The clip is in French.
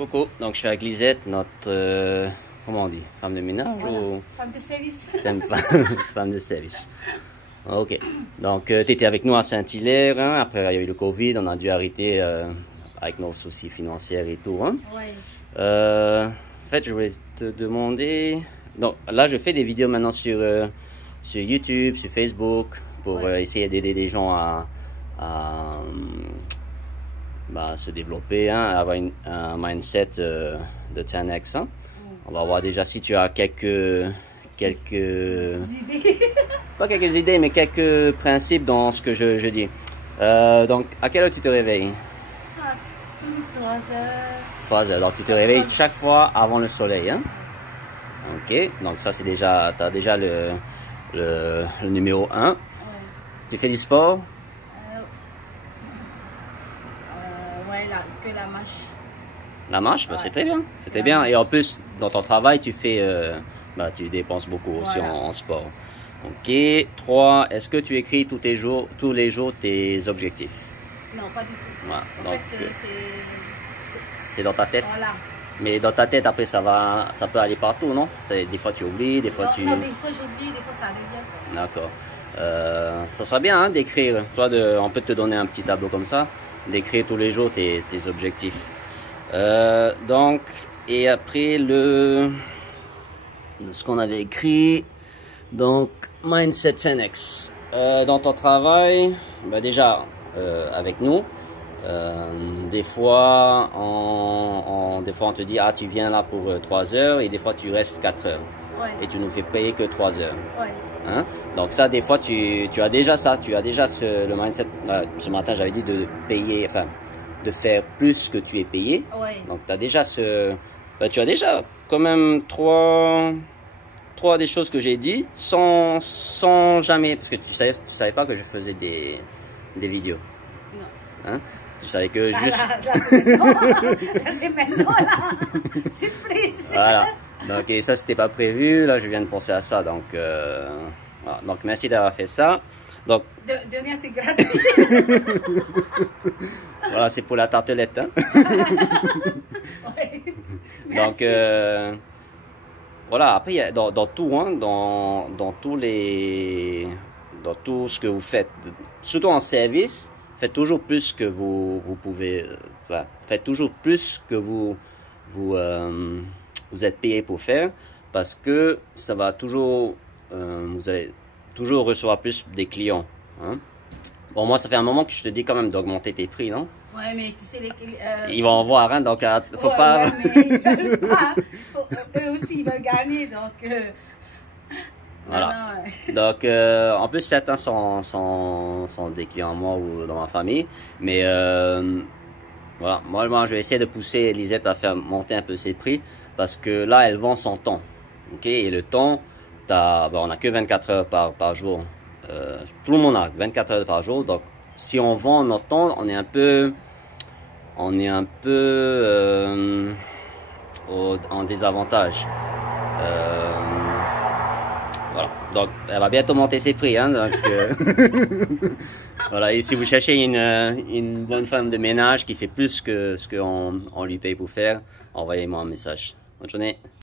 Coucou, donc je suis avec Lisette, notre, comment on dit, femme de ménage voilà. ou... Femme de service. Femme de service. Ok, donc tu étais avec nous à Saint-Hilaire, hein? Après il y a eu le Covid, on a dû arrêter avec nos soucis financiers et tout. Hein? Ouais. En fait, je voulais te demander... Donc là, je fais des vidéos maintenant sur YouTube, sur Facebook, pour essayer d'aider les gens à se développer, hein, avoir un mindset de 10X. Hein. On va voir déjà si tu as quelques idées. Pas quelques idées, mais quelques principes dans ce que je dis. Donc, à quelle heure tu te réveilles? 3 heures. 3 heures. Donc, tu te réveilles chaque fois avant le soleil. Hein? Ok, donc ça c'est déjà, tu as déjà le numéro 1. Ouais. Tu fais du sport? Ouais, que la marche. La marche, bah, c'est très bien. C'est très bien. Et en plus, dans ton travail, tu fais, tu dépenses beaucoup aussi en sport. Ok. 3. Est-ce que tu écris tous les jours tes objectifs? Non, pas du tout. Ouais, en donc, fait, c'est dans ta tête. Voilà. Mais dans ta tête, après, ça peut aller partout, non? Des fois, tu oublies, des fois, Non, des fois, j'oublie, des fois, ça revient. D'accord. Ça serait bien, hein, d'écrire. On peut te donner un petit tableau comme ça, d'écrire tous les jours tes objectifs. Donc, et après, ce qu'on avait écrit, donc, Mindset 10X. Dans ton travail, déjà, avec nous, des fois, on te dit, ah, tu viens là pour 3 heures, et des fois, tu restes 4 heures. Ouais. Et tu nous fais payer que 3 heures. Ouais. Hein? Donc ça, des fois, tu as déjà ça, le mindset. Ce matin, j'avais dit de payer, enfin, de faire plus que tu es payé. Ouais. Donc tu as déjà tu as déjà quand même trois des choses que j'ai dit sans jamais, parce que tu savais pas que je faisais des vidéos. Non. Hein? Tu savais que juste... Là, c'est maintenant, là. Surprise. Voilà. Donc, et ça, c'était pas prévu. Là, je viens de penser à ça. Donc, voilà. Donc merci d'avoir fait ça. Donc... Dernière, c'est gratuit. Voilà, c'est pour la tartelette. Hein? Ouais. Donc, voilà. Après, il y a, dans tout, hein, dans tout ce que vous faites, surtout en service, faites toujours plus que vous pouvez. Faites toujours plus que vous êtes payé pour faire, parce que ça va toujours, vous allez toujours recevoir plus des clients. Hein? Bon, moi, ça fait un moment que je te dis quand même d'augmenter tes prix, non? Ouais, mais tu sais, ils vont en voir, hein, donc faut pas... Ouais, mais ils veulent pas. Eux aussi, ils veulent gagner, donc... Voilà. Donc, en plus, certains sont des clients à moi ou dans ma famille, mais voilà, moi, je vais essayer de pousser Lisette à faire monter un peu ses prix, parce que là, elle vend son temps, ok? Et le temps, on a que 24 heures par jour. Tout le monde a 24 heures par jour, donc si on vend notre temps, on est un peu en désavantage. Voilà, donc elle va bientôt monter ses prix, hein, donc voilà. Et si vous cherchez une bonne femme de ménage qui fait plus que ce qu'on lui paye pour faire, envoyez-moi un message. Bonne journée.